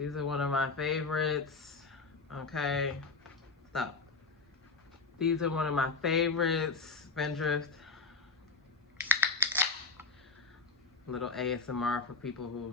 These are one of my favorites. Okay, stop. These are one of my favorites. Spindrift. Little ASMR for people who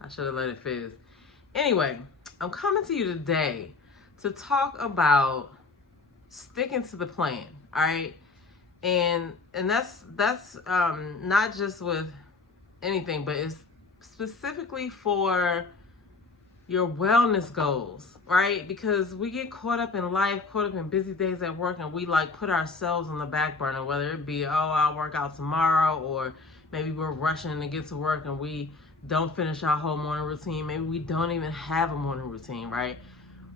I should have let it fizz. Anyway, I'm coming to you today to talk about sticking to the plan. All right, and that's not just with anything, but it's specifically for your wellness goals, right? Because we get caught up in life, caught up in busy days at work, and we like put ourselves on the back burner, whether it be, oh, I'll work out tomorrow, or maybe we're rushing to get to work and we don't finish our whole morning routine. Maybe we don't even have a morning routine, right?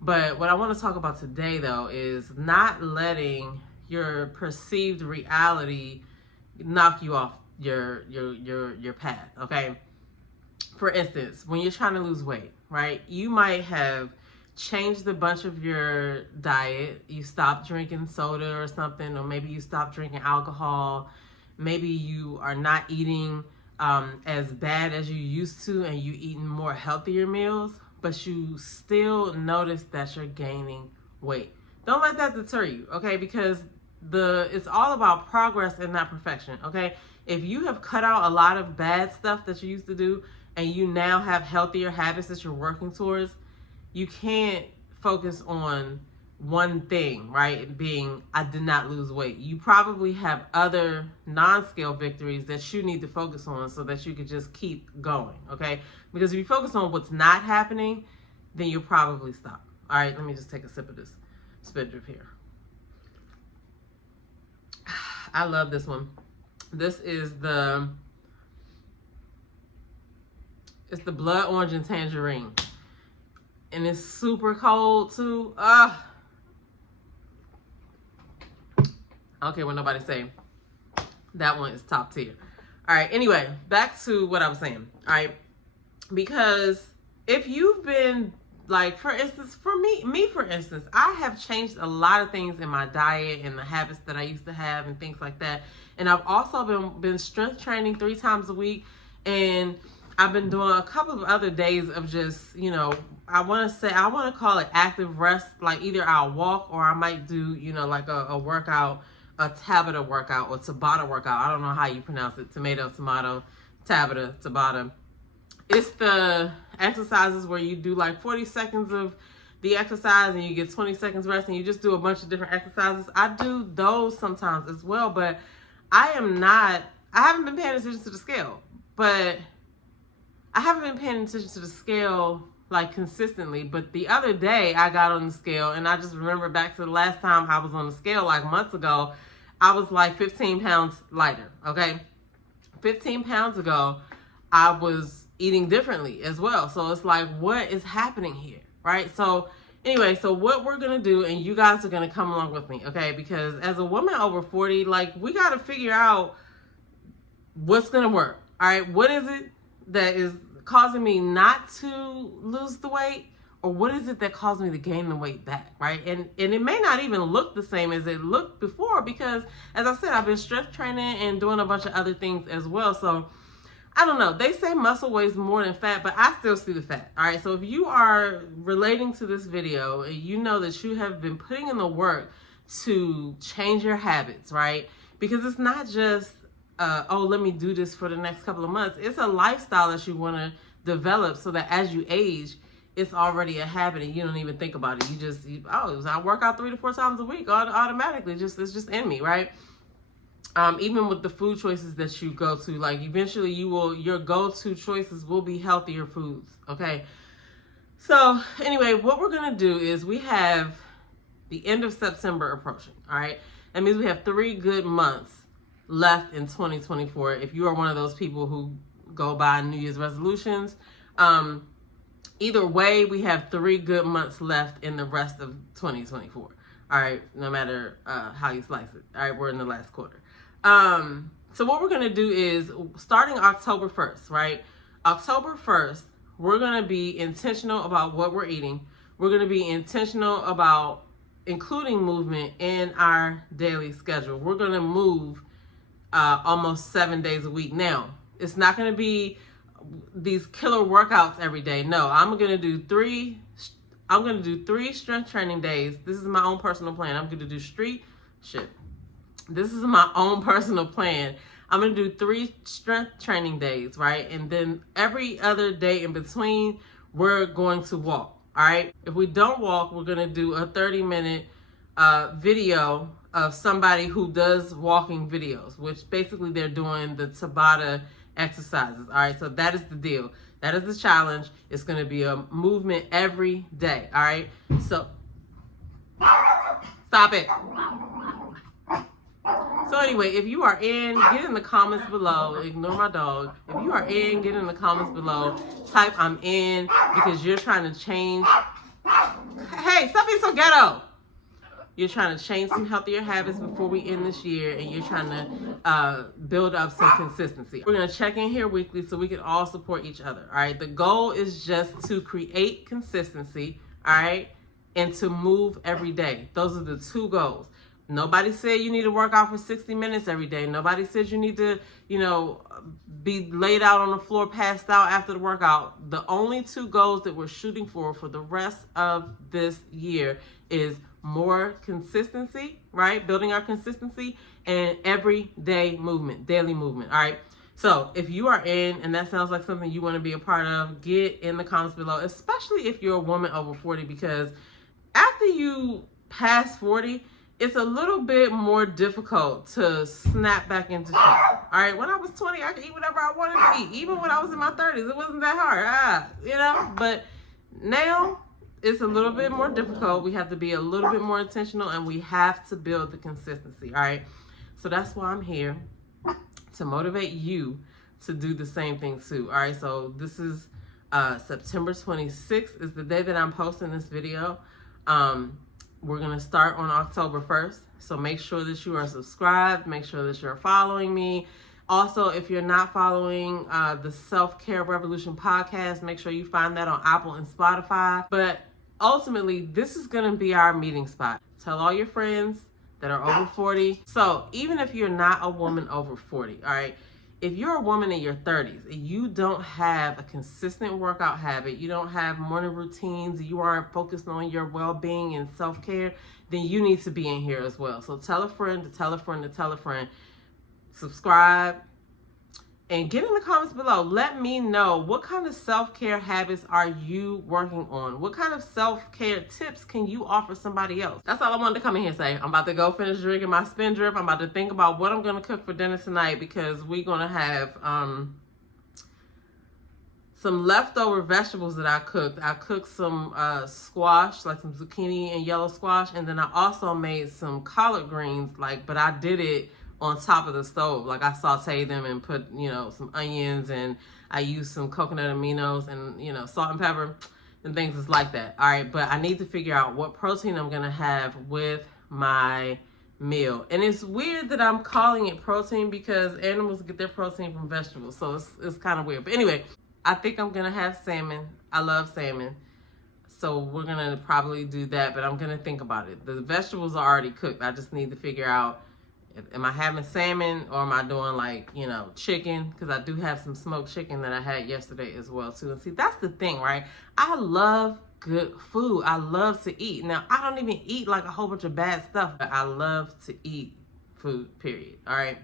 But what I want to talk about today, though, is not letting your perceived reality knock you off your path, okay? For instance, when you're trying to lose weight, right? You might have changed a bunch of your diet. You stopped drinking soda or something, or maybe you stopped drinking alcohol. Maybe you are not eating as bad as you used to, and you eating more healthier meals, but you still notice that you're gaining weight. Don't let that deter you, okay? Because it's all about progress and not perfection, okay? If you have cut out a lot of bad stuff that you used to do, and you now have healthier habits that you're working towards, you can't focus on one thing, right? Being, I did not lose weight. You probably have other non-scale victories that you need to focus on so that you could just keep going, okay? Because if you focus on what's not happening, then you'll probably stop. All right, let me just take a sip of this Spindrift here. I love this one. This is it's the blood orange and tangerine. And it's super cold too. I don't care what nobody say. That one is top tier. All right, anyway, back to what I was saying. All right, because if you've been, like, for instance, for me for instance, I have changed a lot of things in my diet and the habits that I used to have and things like that. And I've also been strength training 3 times a week, and I've been doing a couple of other days of just, you know, I want to call it active rest. Like either I'll walk or I might do, you know, like a workout, a Tabata workout or Tabata workout. I don't know how you pronounce it. Tomato, Tabata, Tabata. It's the exercises where you do like 40 seconds of the exercise and you get 20 seconds rest, and you just do a bunch of different exercises. I do those sometimes as well, but I haven't been paying attention to the scale, but I haven't been paying attention to the scale like consistently. But the other day I got on the scale, and I just remember back to the last time I was on the scale like months ago. I was like 15 pounds lighter, okay? 15 pounds ago, I was eating differently as well. So it's like, what is happening here, right? So anyway, so what we're going to do, and you guys are going to come along with me, okay? Because as a woman over 40, like, we got to figure out what's going to work, all right? What is it that is causing me not to lose the weight, or what is it that caused me to gain the weight back, right? And it may not even look the same as it looked before, because as I said, I've been strength training and doing a bunch of other things as well. So I don't know. They say muscle weighs more than fat, but I still see the fat. All right. So if you are relating to this video, you know that you have been putting in the work to change your habits, right? Because it's not just oh, let me do this for the next couple of months. It's a lifestyle that you want to develop so that as you age, it's already a habit and you don't even think about it. I work out 3 to 4 times a week automatically. It's just in me, right? Even with the food choices that you go to, like eventually your go-to choices will be healthier foods, okay? So anyway, what we're going to do is we have the end of September approaching, all right? That means we have 3 good months left in 2024. If you are one of those people who go by New Year's resolutions, either way, we have 3 good months left in the rest of 2024. All right, no matter how you slice it. All right, we're in the last quarter. So what we're gonna do is, starting October 1st, right? October 1st, we're gonna be intentional about what we're eating. We're gonna be intentional about including movement in our daily schedule. We're gonna move almost 7 days a week. Now, it's not going to be these killer workouts every day. No, I'm gonna do three strength training days. This is my own personal plan. I'm gonna do This is my own personal plan. I'm gonna do 3 strength training days, right? And then every other day in between, we're going to walk, all right? If we don't walk, we're gonna do a 30-minute video of somebody who does walking videos, which basically they're doing the Tabata exercises, all right? So that is the deal. That is the challenge. It's gonna be a movement every day, all right? So, stop it. So anyway, if you are in, get in the comments below. Ignore my dog. If you are in, get in the comments below. Type I'm in because you're trying to change. Hey, stop being so ghetto. You're trying to change some healthier habits before we end this year, and you're trying to build up some consistency. We're going to check in here weekly so we can all support each other, all right? The goal is just to create consistency, all right, and to move every day. Those are the 2 goals. Nobody said you need to work out for 60 minutes every day. Nobody said you need to, be laid out on the floor, passed out after the workout. The only 2 goals that we're shooting for the rest of this year is more consistency, right? Building our consistency and everyday movement, daily movement, all right? So if you are in and that sounds like something you want to be a part of, get in the comments below, especially if you're a woman over 40, because after you pass 40, it's a little bit more difficult to snap back into shape. All right, when I was 20, I could eat whatever I wanted to eat. Even when I was in my 30s, it wasn't that hard, But now it's a little bit more difficult. We have to be a little bit more intentional, and we have to build the consistency, all right? So that's why I'm here, to motivate you to do the same thing too, all right? So this is September 26th is the day that I'm posting this video. We're going to start on October 1st. So make sure that you are subscribed. Make sure that you're following me. Also, if you're not following the Self-Care Revolution podcast, make sure you find that on Apple and Spotify. But ultimately, this is going to be our meeting spot. Tell all your friends that are over 40. So even if you're not a woman over 40, all right, if you're a woman in your 30s and you don't have a consistent workout habit, you don't have morning routines, you aren't focused on your well-being and self-care, then you need to be in here as well. So tell a friend to tell a friend to tell a friend, subscribe, and get in the comments below. Let me know, what kind of self-care habits are you working on? What kind of self-care tips can you offer somebody else? That's all I wanted to come in here and say. I'm about to go finish drinking my Spindrift. I'm about to think about what I'm going to cook for dinner tonight, because we're going to have some leftover vegetables that I cooked. I cooked some squash, like some zucchini and yellow squash, and then I also made some collard greens, but I did it on top of the stove. Like I sauteed them and put, some onions, and I used some coconut aminos and, salt and pepper and things like that. All right. But I need to figure out what protein I'm going to have with my meal. And it's weird that I'm calling it protein because animals get their protein from vegetables. So it's kind of weird. But anyway, I think I'm going to have salmon. I love salmon. So we're going to probably do that, but I'm going to think about it. The vegetables are already cooked. I just need to figure out, am I having salmon or am I doing chicken? Because I do have some smoked chicken that I had yesterday as well too. And see, that's the thing, right? I love good food. I love to eat. Now, I don't even eat a whole bunch of bad stuff, but I love to eat food, period. All right.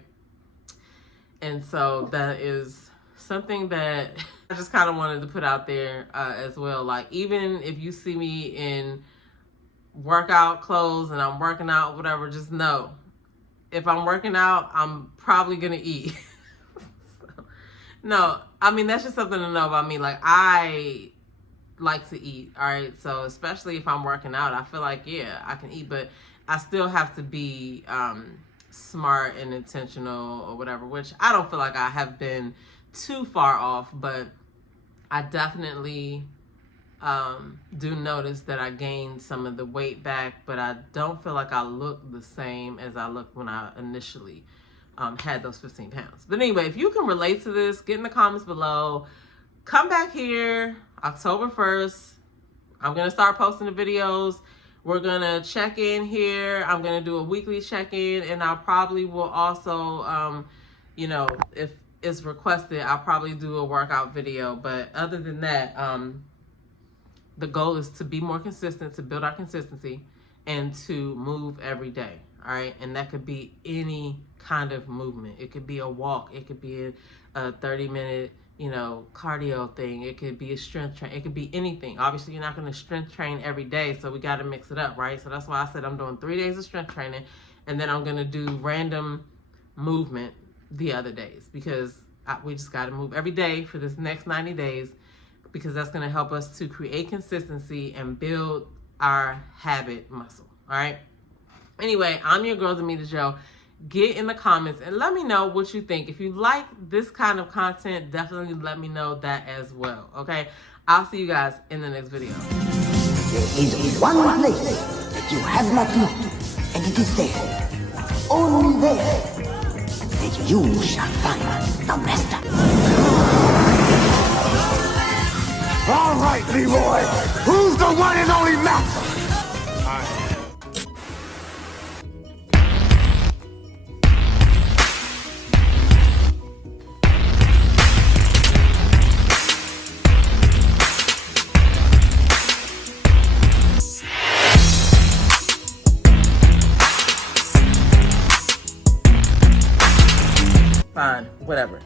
And so that is something that I just kind of wanted to put out there as well. Even if you see me in workout clothes and I'm working out, whatever, just know, if I'm working out, I'm probably going to eat. No, I mean, that's just something to know about me. I like to eat, all right? So especially if I'm working out, I feel like, yeah, I can eat, but I still have to be smart and intentional or whatever, which I don't feel like I have been too far off, but I definitely do notice that I gained some of the weight back, but I don't feel like I look the same as I looked when I initially had those 15 pounds. But anyway, if you can relate to this, get in the comments below. Come back here October 1st. I'm going to start posting the videos. We're going to check in here. I'm going to do a weekly check-in, and I probably will also, it's requested, I'll probably do a workout video. But other than that, the goal is to be more consistent, to build our consistency, and to move every day. All right. And that could be any kind of movement. It could be a walk. It could be a 30-minute, cardio thing. It could be a strength train. It could be anything. Obviously, you're not going to strength train every day. So we got to mix it up, right? So that's why I said I'm doing 3 days of strength training. And then I'm going to do random movement the other days, because we just got to move every day for this next 90 days, because that's going to help us to create consistency and build our habit muscle. All right. Anyway, I'm your girl, Damita Jo. Get in the comments and let me know what you think. If you like this kind of content, definitely let me know that as well. Okay. I'll see you guys in the next video. There is one place that you have not looked, and it is there, only there, that you shall find the master. All right, Leroy, who's the one and only master? Fine, whatever.